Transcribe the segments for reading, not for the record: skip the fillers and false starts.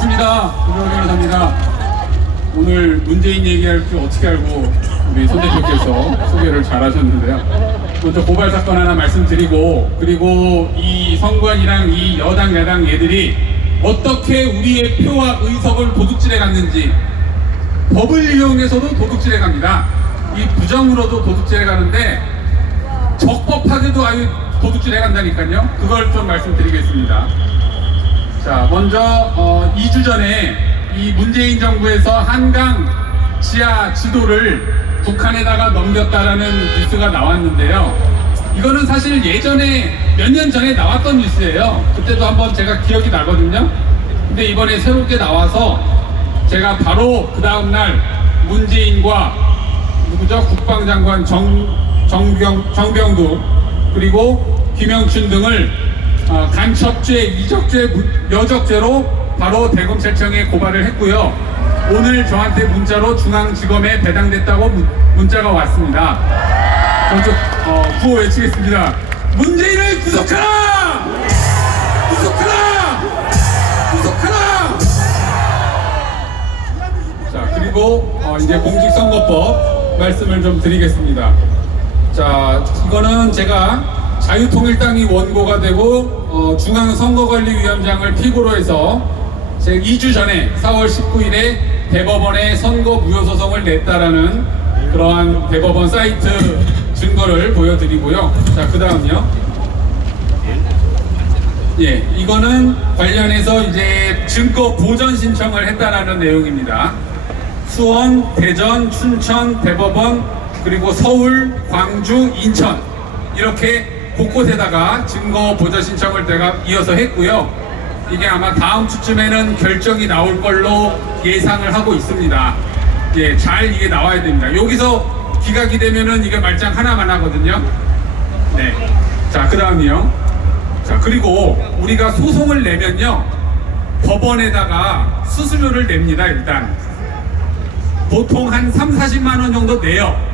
반갑습니다. 김영호 변호사입니다. 오늘 문재인 얘기할 줄 어떻게 알고 우리 손 대표께서 소개를 잘 하셨는데요. 먼저 고발 사건 하나 말씀드리고, 그리고 이 선관위랑 이 여당 야당 얘들이 어떻게 우리의 표와 의석을 도둑질해 갔는지, 법을 이용해서도 도둑질해 갑니다. 이 부정으로도 도둑질해 가는데 적법하게도 아유 도둑질해 간다니까요. 그걸 좀 말씀드리겠습니다. 자, 먼저 2주 전에 이 문재인 정부에서 한강 지하 지도를 북한에다가 넘겼다라는 뉴스가 나왔는데요. 이거는 사실 예전에 몇 년 전에 나왔던 뉴스예요. 그때도 한번 제가 기억이 나거든요. 근데 이번에 새롭게 나와서 제가 바로 그 다음날 문재인과 누구죠? 국방장관 정병두 그리고 김영춘 등을 간첩죄, 이적죄, 여적죄로 바로 대검찰청에 고발을 했고요. 오늘 저한테 문자로 중앙지검에 배당됐다고 문자가 왔습니다. 먼저 구호 외치겠습니다. 문재인을 구속하라! 구속하라! 구속하라! 자, 그리고 이제 공직선거법 말씀을 좀 드리겠습니다. 자, 이거는 제가 자유통일당이 원고가 되고 중앙선거관리위원장을 피고로 해서 제가 2주 전에 4월 19일에 대법원에 선거 무효소송을 냈다라는 그러한 대법원 사이트 증거를 보여드리고요. 자, 그 다음요. 예, 이거는 관련해서 이제 증거 보전 신청을 했다라는 내용입니다. 수원, 대전, 춘천, 대법원, 그리고 서울, 광주, 인천 이렇게 곳곳에다가 증거 보전 신청을 제가 이어서 했고요. 이게 아마 다음 주쯤에는 결정이 나올 걸로 예상을 하고 있습니다. 예, 잘 이게 나와야 됩니다. 여기서 기각이 되면은 이게 말짱 하나만 하거든요. 네. 자, 그 다음이요. 자, 그리고 우리가 소송을 내면요, 법원에다가 수수료를 냅니다. 일단 보통 한 30-40만원 정도 내요.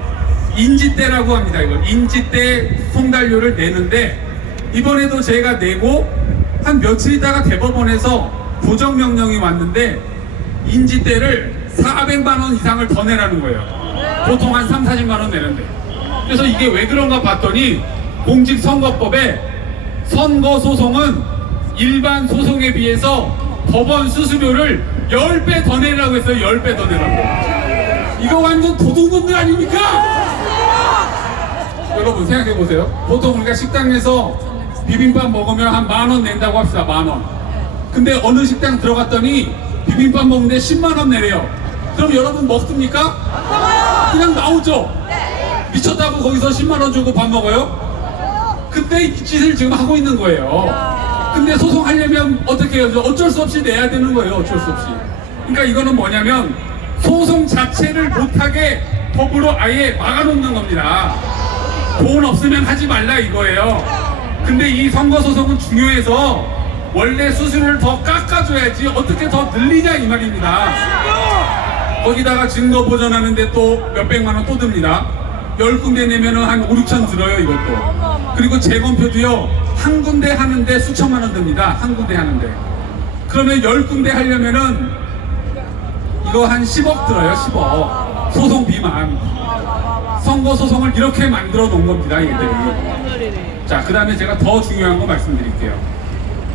인지대라고 합니다. 이걸 인지대 송달료를 내는데, 이번에도 제가 내고 한 며칠 있다가 대법원에서 보정명령이 왔는데 인지대를 400만원 이상을 더 내라는 거예요. 보통 한 30-40만원 내는데. 그래서 이게 왜 그런가 봤더니 공직선거법에 선거소송은 일반 소송에 비해서 법원 수수료를 10배 더 내라고 했어요. 10배 더 내라고. 이거 완전 도둑놈들 아닙니까? 여러분 생각해보세요. 보통 우리가 식당에서 비빔밥 먹으면 한 10,000원 낸다고 합시다. 10,000원. 근데 어느 식당 들어갔더니 비빔밥 먹는데 10만원 내래요. 그럼 여러분 먹습니까? 그냥 나오죠. 미쳤다고 거기서 10만원 주고 밥 먹어요? 근데 이 짓을 지금 하고 있는 거예요. 근데 소송하려면 어떻게 해요? 어쩔 수 없이 내야 되는 거예요. 어쩔 수 없이. 그러니까 이거는 뭐냐면 소송 자체를 못하게 법으로 아예 막아놓는 겁니다. 돈 없으면 하지 말라 이거예요. 근데 이 선거소송은 중요해서 원래 수수료를 더 깎아줘야지 어떻게 더 늘리냐 이 말입니다. 거기다가 증거 보전하는데 또 몇백만원 또 듭니다. 10군데 내면은 한 5-6천 들어요 이것도. 그리고 재검표도요, 한 군데 하는데 수천만원 듭니다. 한 군데 하는데. 그러면 10군데 하려면은 이거 한 10억 들어요. 10억 소송비만. 선거소송을 이렇게 만들어 놓은 겁니다 얘들이. 자, 그 다음에 제가 더 중요한 거 말씀드릴게요.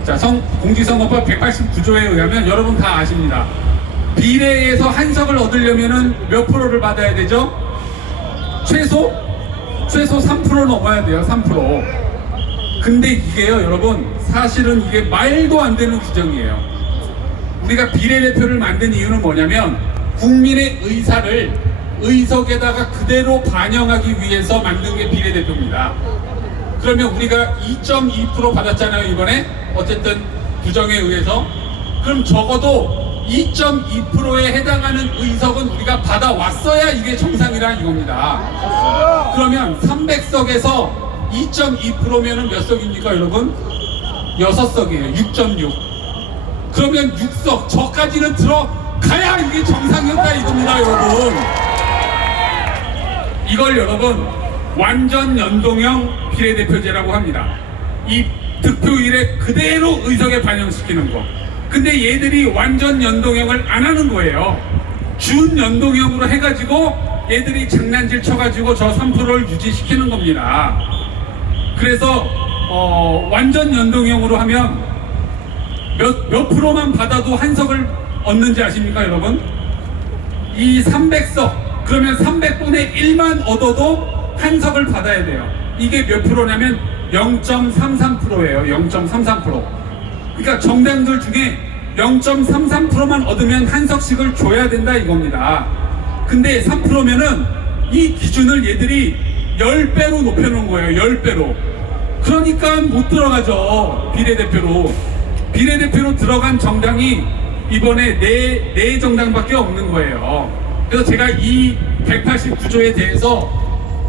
자, 공직선거법 189조에 의하면 여러분 다 아십니다. 비례에서 한석을 얻으려면은 몇 프로를 받아야 되죠? 최소 3% 넘어야 돼요. 3%. 근데 이게요 여러분, 사실은 이게 말도 안 되는 규정이에요. 우리가 비례대표를 만든 이유는 뭐냐면 국민의 의사를 의석에다가 그대로 반영하기 위해서 만든 게 비례대표입니다. 그러면 우리가 2.2% 받았잖아요 이번에. 어쨌든 규정에 의해서. 그럼 적어도 2.2%에 해당하는 의석은 우리가 받아왔어야 이게 정상이란 이겁니다. 그러면 300석에서 2.2%면은 몇 석입니까 여러분? 6석이에요. 6.6. 그러면 6석 저까지는 들어가야 이게 정상이었다 이겁니다 여러분. 이걸 여러분 완전 연동형 비례대표제라고 합니다. 이 득표율에 그대로 의석에 반영시키는 거. 근데 얘들이 완전 연동형을 안 하는 거예요. 준 연동형으로 해가지고 얘들이 장난질 쳐가지고 저 3%를 유지시키는 겁니다. 그래서 완전 연동형으로 하면 몇 프로만 받아도 한 석을 얻는지 아십니까, 여러분? 이 300석, 그러면 300분의 1만 얻어도 한 석을 받아야 돼요. 이게 몇 프로냐면 0.33%예요. 0.33%. 그러니까 정당들 중에 0.33%만 얻으면 한 석씩을 줘야 된다 이겁니다. 근데 3%면은 이 기준을 얘들이 10배로 높여놓은 거예요. 10배로. 그러니까 못 들어가죠. 비례대표로. 비례대표로 들어간 정당이 이번에 네 정당밖에 없는 거예요. 그래서 제가 이 189조에 대해서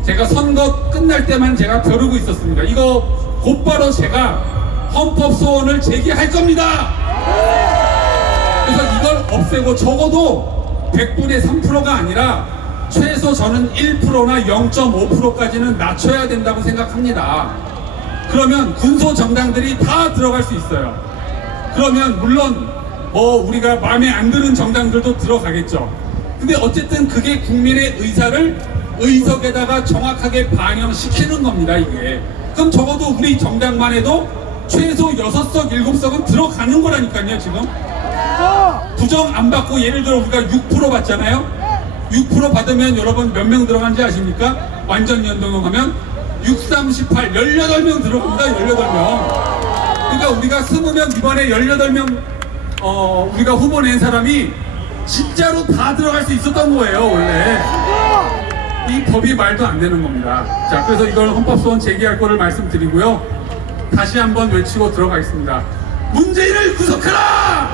제가 선거 끝날 때만 제가 벼르고 있었습니다. 이거 곧바로 제가 헌법 소원을 제기할 겁니다. 그래서 이걸 없애고 적어도 100분의 3%가 아니라 최소 저는 1%나 0.5%까지는 낮춰야 된다고 생각합니다. 그러면 군소 정당들이 다 들어갈 수 있어요. 그러면 물론 우리가 마음에 안 드는 정당들도 들어가겠죠. 근데 어쨌든 그게 국민의 의사를 의석에다가 정확하게 반영시키는 겁니다, 이게. 그럼 적어도 우리 정당만 해도 최소 6석, 7석은 들어가는 거라니까요, 지금. 부정 안 받고 예를 들어 우리가 6% 받잖아요. 6% 받으면 여러분 몇 명 들어간지 아십니까? 완전 연동형 하면 6, 3, 18, 18명 들어갑니다, 18명. 그러니까 우리가 20명 이번에 18명 우리가 후보 낸 사람이 진짜로 다 들어갈 수 있었던 거예요, 원래. 이 법이 말도 안 되는 겁니다. 자, 그래서 이걸 헌법소원 제기할 거를 말씀드리고요. 다시 한번 외치고 들어가겠습니다. 문재인을 구속하라!